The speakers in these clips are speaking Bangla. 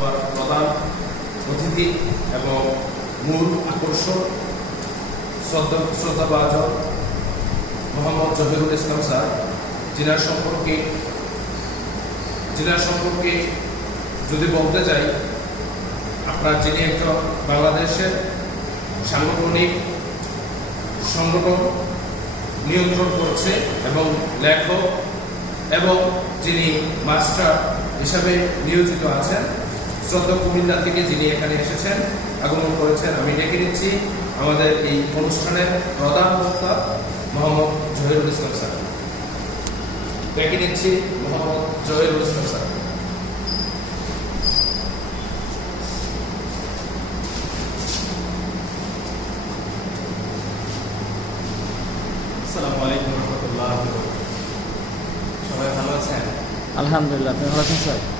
সভার প্রধান অতিথি এবং মূল আকর্ষণ শ্রদ্ধা শ্রদ্ধাভাজন মোহাম্মদ জহিরুল ইসলাম স্যার যিনার সম্পর্কে যিনার সম্পর্কে যদি বলতে যাই আপনার যিনি একজন বাংলাদেশের সাংগঠনিক সংগঠন নিয়ন্ত্রণ করছে এবং লেখক এবং যিনি মাস্টার হিসাবে নিয়োজিত আছেন শ্রদ্ধা কুমিল্লা থেকে যিনি এখানে এসেছেন আগমন করেছেন আমি ডেকে নিচ্ছি আমাদের এই অনুষ্ঠানের প্রধান বক্তা মোহাম্মদ জহিরুল ইসলাম স্যার। ডেকে নিচ্ছি মোহাম্মদ জহিরুল ইসলাম স্যার। আসসালামু আলাইকুম রহমতুল্লাহ সবাই ভালো আছেন? আলহামদুলিল্লাহ আপনি ভালো আছেন স্যার? আলহামদুলিল্লাহ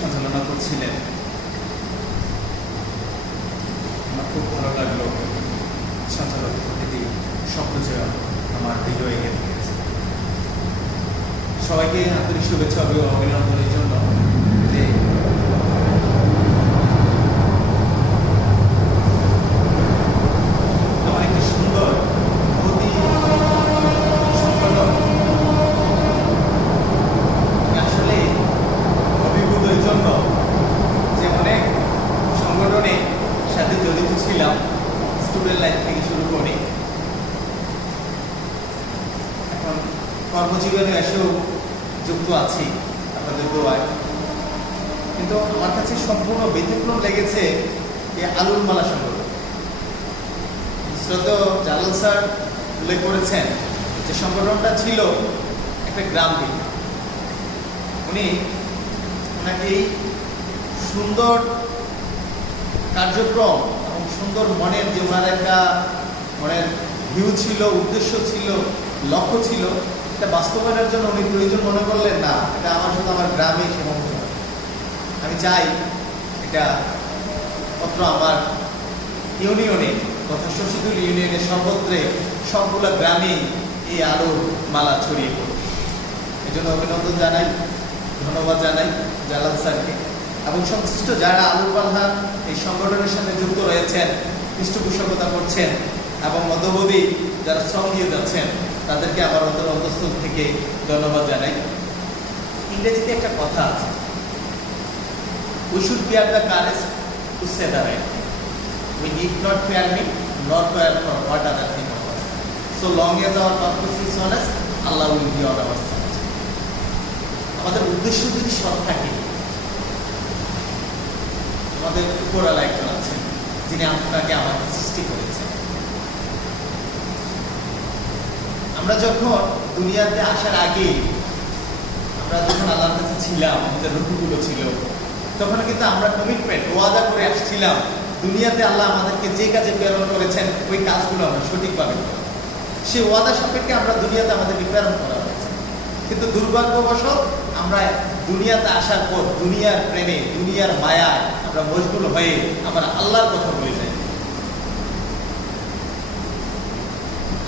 সঞ্চালনা করছিলেন। আমার খুব ভালো লাগল সঞ্চালক প্রতিটি শব্দ ছিল আমার হৃদয়ে গেঁথে গেছে। সবাইকে আন্তরিক শুভেচ্ছা অভিনন্দনের জন্য যে আমার একটি সুন্দর অতি সংগঠন আমি আসলে অভিভূত এর জন্য যে অনেক সংগঠনে সাথে জড়িত ছিলাম স্টুডেন্ট লাইফ থেকে শুরু করে, এখন কর্মজীবনে এসেও যুক্ত আছি আপনাদের দোয়ায়। কিন্তু আমার কাছে সম্পূর্ণ ব্যতিক্রম লেগেছে এই আলুর মালা সংগঠন শ্রদ্ধ জালাল স্যার উল্লেখ করেছেন যে সংগঠনটা ছিল একটা গ্রাম ভিত্তিক উনি ওনাকে সুন্দর কার্যক্রম সুন্দর মনের যে ওনার একটা মনের ভিউ ছিল, উদ্দেশ্য ছিল, লক্ষ্য ছিল, এটা বাস্তবায়নের জন্য উনি প্রয়োজন মনে করলেন, না, এটা আমার শুধু আমার গ্রামে নয়। আমি চাই এটা মাত্র আমার ইউনিয়নে তথা শশীদুল ইউনিয়নের সর্বত্রে সবগুলো গ্রামে এই আলোর মালা ছড়িয়ে পড়ে এই জন্য অভিনন্দন জানাই, ধন্যবাদ জানাই, জালাল স্যারকে এবং সংশ্লিষ্ট যারা আলুর পাল্লা এই সংগঠনের সাথে যুক্ত রয়েছেন পৃষ্ঠপোষকতা করছেন এবং মধ্যবধি যারা শ্রম দিয়ে যাচ্ছেন তাদেরকে আমার অন্তর অন্তঃস্থল থেকে ধন্যবাদ জানাই ইংরেজিতে একটা কথা আছে we should bear the courage to say the right not fear me, nor fear for what other thing of us. So long as our purpose is honest, Allah will be on our side. আমাদের উদ্দেশ্য যদি সৎ থাকে আমাদের উপরালা একজন আছেন যিনি আপনাকে আমাকে সৃষ্টি করেছেন আমরা যখন দুনিয়াতে আসার আগে আমরা যখন আল্লাহর কাছে ছিলাম, আমাদের রুকুগুলো ছিল, তখন কিন্তু আমরা কমিটমেন্ট ওয়াদা করে আসছিলাম, দুনিয়াতে আল্লাহ আমাদেরকে যে কাজে প্রেরণ করেছেন, ওই কাজগুলো আমরা সঠিকভাবে করব। সেই ওয়াদা সাপেক্ষে আমরা দুনিয়াতে আমাদেরকে প্রেরণ করা হয়েছে কিন্তু দুর্ভাগ্যবশত আমরা দুনিয়াতে আসার পর দুনিয়ার প্রেমে, দুনিয়ার মায়ায় আমরা মশগুল হয়ে আমরা আল্লাহর কথা বলে যাই।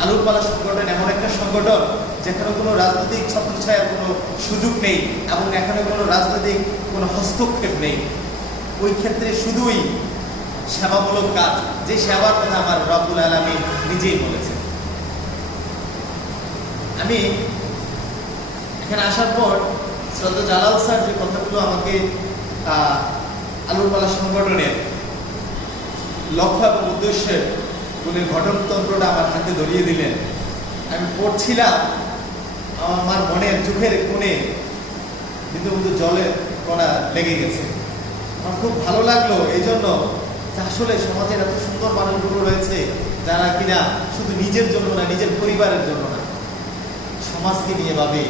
আলুরপালা সংগঠন এমন একটা সংগঠন যেখানে কোনো রাজনৈতিক ছত্রছায়ার কোনো সুযোগ নেই এবং এখানে কোনো রাজনৈতিক কোনো হস্তক্ষেপ নেই। ওই ক্ষেত্রে শুধুই সেবামূলক কাজ, যে সেবার কথা আমার রব্বুল আলমী নিজেই বলেছেন। আমি এখানে আসার পর শ্রদ্ধা জালাল স্যার যে কথাগুলো আমাকে আলুরপালা সংগঠনের লক্ষ্য এবং উদ্দেশ্যের বলে ঘটনতন্ত্রটা আমার হাতে ধরিয়ে দিলেন। আমি পড়ছিলাম আমার মনের চোখের কোণে, বিন্দু বিন্দু জলের কণা লেগে গেছে। আমার খুব ভালো লাগল এই জন্য যে আসলে সমাজের এত সুন্দর মানুষগুলো রয়েছে যারা কিনা শুধু নিজের জন্য না, নিজের পরিবারের জন্য না, সমাজকে নিয়ে ভাবে।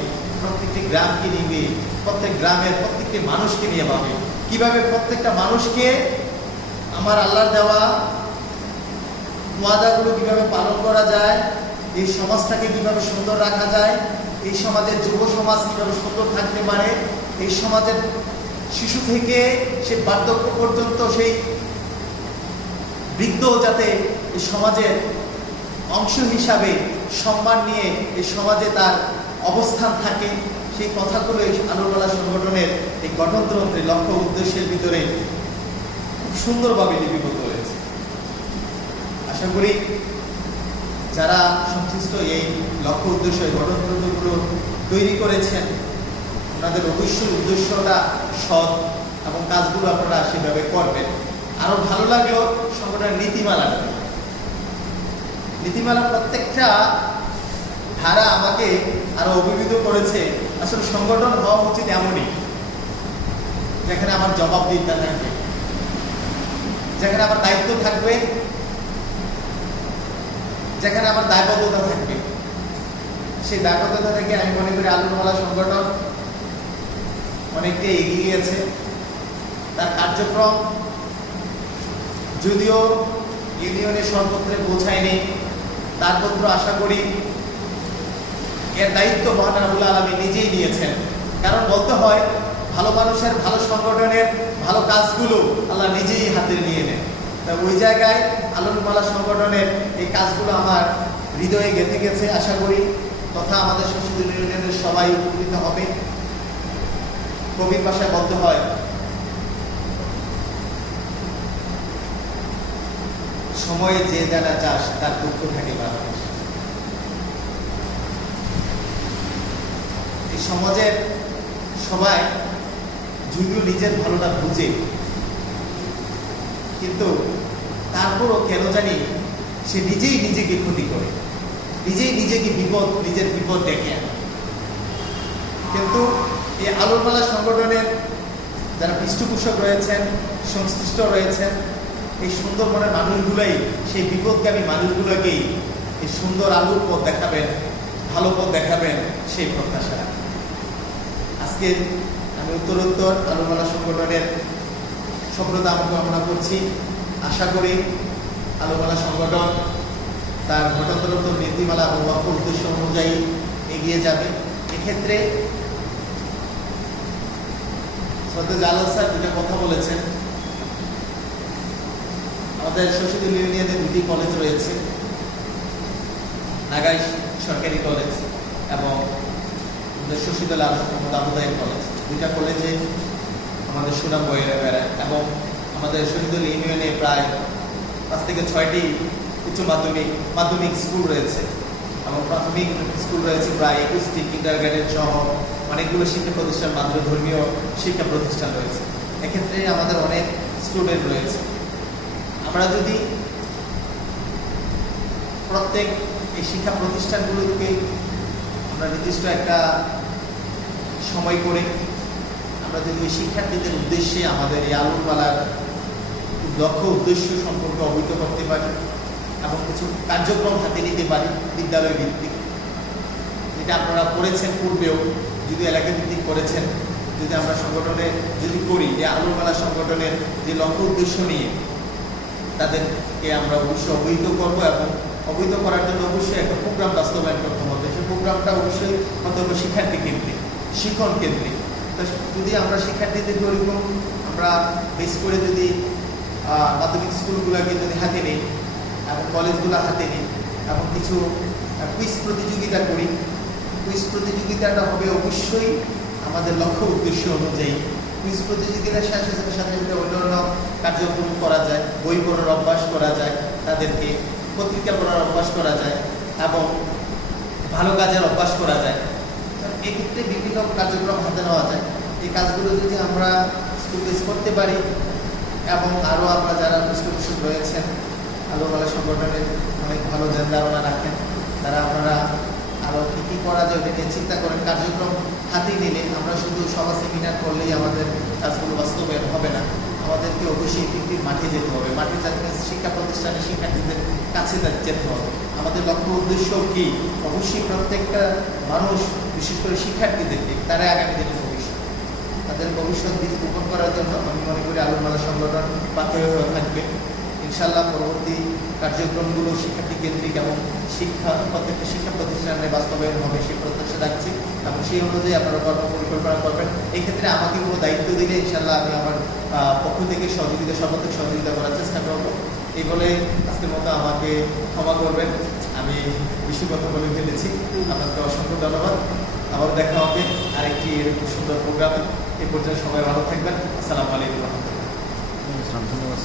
প্রত্যেকটি গ্রামকে নিবে, প্রত্যেক গ্রামের প্রত্যেকটি মানুষকে নিয়ে ভাবে। কীভাবে প্রত্যেকটা মানুষকে আমার আল্লাহর দেওয়া ওয়াদাগুলো কীভাবে পালন করা যায়, এই সমাজটাকে কীভাবে সুন্দর রাখা যায়, এই সমাজের যুব সমাজ কীভাবে সুন্দর থাকতে পারে, এই সমাজের শিশু থেকে সে বার্ধক্য পর্যন্ত সেই বৃদ্ধ যাতে এই সমাজের অংশ হিসাবে সম্মান নিয়ে এই সমাজে তার অবস্থান থাকে, সেই কথাগুলো এই আলোরবালা সংগঠনের এই গঠনতন্ত্রের লক্ষ্য উদ্দেশ্যের ভিতরে খুব সুন্দরভাবে লিপিবদ্ধ হয়েছে। আশা করি যারা সংশ্লিষ্ট এই লক্ষ্য উদ্দেশ্য, এই গঠনতন্ত্রগুলো তৈরি করেছেন, ওনাদের অবশ্যই উদ্দেশ্যটা সৎ এবং কাজগুলো আপনারা সেভাবে করবেন। আরও ভালো লাগল সংগঠনের নীতিমালাটা নীতিমালা প্রত্যেকটা ধারা আমাকে আরও অভিভূত করেছে। আসলে সংগঠন হওয়া উচিত এমনই। যেখানে আমার জবাবদিহিতা থাকবে যেখানে আমার দায়িত্ব থাকবে। যেখানে আমার দায়বদ্ধতা থাকবে। সেই দায়বদ্ধতা থেকে আমি মনে করি আলুরওয়ালা সংগঠন অনেকটা এগিয়ে গেছে। তার কার্যক্রম যদিও ইউনিয়নের সর্বত্রে পৌঁছায়নি তারপত্র আশা করি এর দায়িত্ব মহান আলমী নিজেই নিয়েছেন। কারণ বলতে হয়, ভালো মানুষের ভালো সংগঠনের ভালো কাজগুলো আল্লাহ নিজেই হাতে নিয়ে নেন। তা ওই জায়গায় আলমমালা সংগঠনের এই কাজগুলো আমার হৃদয়ে গেঁথে গেছে, আশা করি তথা আমাদের সংসদীয় ইউনিয়নের সবাই উপকৃত হবে। কবির ভাষায় বলতে হয়, সময়ে যে যারা চাষ তার দুঃখ থাকে বাংলাদেশ। এই সমাজের সবাই যদিও নিজের ভালোটা বুঝে, কিন্তু তারপরও কেন জানি সে নিজেই নিজেকে ক্ষতি করে নিজেই নিজেকে বিপদ, নিজের বিপদ ডেকে আনে কিন্তু এই আলোরমালা সংগঠনের যারা পৃষ্ঠপোষক রয়েছেন, সংশ্লিষ্ট রয়েছেন, এই সুন্দরবনের মানুষগুলোই, সেই বিপদগামী মানুষগুলোকেই এই সুন্দর আলোর পথ দেখাবেন, ভালো পথ দেখাবেন, সেই প্রত্যাশা। আজকে আমি উত্তরোত্তর আলোচনা সংগঠনের সফলতা কামনা করছি। আশা করি আলোচনা সংগঠন তার ঘটনাতন্ত্র নীতিমালা এবং লক্ষ্য উদ্দেশ্য অনুযায়ী এগিয়ে যাবে। এক্ষেত্রে শ্রদ্ধা জালাল স্যার দুটা কথা বলেছেন। আমাদের শশীদুল ইউনিয়নে দুটি কলেজ রয়েছে নাগাই সরকারি কলেজ এবং শশীদুল দামোদয় কলেজ দুইটা কলেজে আমাদের সুনাম বয়ে বেড়ায় এবং আমাদের শহীদুল ইউনিয়নে প্রায় পাঁচ থেকে ছয়টি উচ্চ মাধ্যমিক মাধ্যমিক স্কুল রয়েছে এবং প্রাথমিক স্কুল রয়েছে প্রায় একুশটি। কিন্ডার সহ অনেকগুলো শিক্ষা প্রতিষ্ঠান, মাত্র ধর্মীয় শিক্ষা প্রতিষ্ঠান রয়েছে। এক্ষেত্রে আমাদের অনেক স্টুডেন্ট রয়েছে। আমরা যদি প্রত্যেক এই শিক্ষা প্রতিষ্ঠানগুলোকে আমরা নির্দিষ্ট একটা সময় করে আমরা যদি শিক্ষার্থীদের উদ্দেশ্যে আমাদের এই আলুরপালার লক্ষ্য উদ্দেশ্য সম্পর্কে অবহিত করতে পারি এবং কিছু কার্যক্রম হাতে নিতে পারি বিদ্যালয় ভিত্তিক। যেটা আপনারা করেছেন পূর্বেও, যদি এলাকা ভিত্তিক করেছেন, যদি আমরা সংগঠনে যদি করি যে আলুরপালা সংগঠনের যে লক্ষ্য উদ্দেশ্য নিয়ে তাদেরকে আমরা অবশ্যই অবহিত করব এবং অবহিত করার জন্য অবশ্যই একটা প্রোগ্রাম বাস্তবায়ন করতে হবে। সেই প্রোগ্রামটা অবশ্যই হতে হবে শিক্ষার্থী কেন্দ্রিক শিক্ষণ কেন্দ্রিক তো যদি আমরা শিক্ষার্থীদের ওরকম আমরা বেশ করে যদি মাধ্যমিক স্কুলগুলোকে যদি হাতে নিই, এবং কলেজগুলো হাতে নিই, এবং কিছু কুইজ প্রতিযোগিতা করি কুইজ প্রতিযোগিতাটা হবে অবশ্যই আমাদের লক্ষ্য উদ্দেশ্য অনুযায়ী। কুইজ প্রতিযোগিতার সাথে সাথে সাথে সাথে অন্যান্য কার্যক্রম করা যায়, বই পড়ার অভ্যাস করা যায়, তাদেরকে পত্রিকা পড়ার অভ্যাস করা যায়, এবং ভালো কাজের অভ্যাস করা যায় এক্ষেত্রে বিভিন্ন কার্যক্রম হাতে নেওয়া যায়। এই কাজগুলো যদি আমরা স্কুল করতে পারি এবং আরও আমরা যারা পৃষ্ঠপোষক রয়েছেন আলোবালা সংগঠনের অনেক ভালো ধ্যান ধারণা রাখেন, তারা আপনারা আরও কী কী করা যায় ওটা নিয়ে চিন্তা করেন। কার্যক্রম হাতে নিলে আমরা শুধু সভা সেমিনার করলেই আমাদের কাজগুলো বাস্তবায়ন হবে না। আমাদেরকে অবশ্যই একটি মাঠে যেতে হবে। মাঠে যাতে শিক্ষা প্রতিষ্ঠানে শিক্ষার্থীদের কাছে যেতে হবে। আমাদের লক্ষ্য উদ্দেশ্য কি? অবশ্যই প্রত্যেকটা মানুষ, বিশেষ করে শিক্ষার্থীদেরকে তারা আগামী দিনের ভবিষ্যৎ। তাদের ভবিষ্যৎ দিক রোপণ করার জন্য আমি মনে করি আলুর মালা সংগঠন পাথর হয়ে থাকবে ইনশাল্লাহ পরবর্তী কার্যক্রমগুলো শিক্ষার্থী কেন্দ্রিক এবং শিক্ষা, প্রত্যেকটা শিক্ষা প্রতিষ্ঠানে বাস্তবায়ন হবে, সেই প্রত্যাশা রাখছি। এবং সেই অনুযায়ী আপনারা কর্ম পরিকল্পনা করবেন। এই ক্ষেত্রে আমাকে কোনো দায়িত্ব দিলে ইনশাল্লাহ আমি আমার পক্ষ থেকে সহযোগিতা, সর্বাত্মক সহযোগিতা করার চেষ্টা করব। এই বলে আজকের মতো আমাকে ক্ষমা করবেন। আমি বেশি কথা বলে ফেলেছি। আপনাকে অসংখ্য ধন্যবাদ। আবার দেখা হবে আরেকটি এরকম সুন্দর প্রোগ্রামে। এই পর্যন্ত সবাই ভালো থাকবেন। আসসালামু আলাইকুম। ধন্যবাদ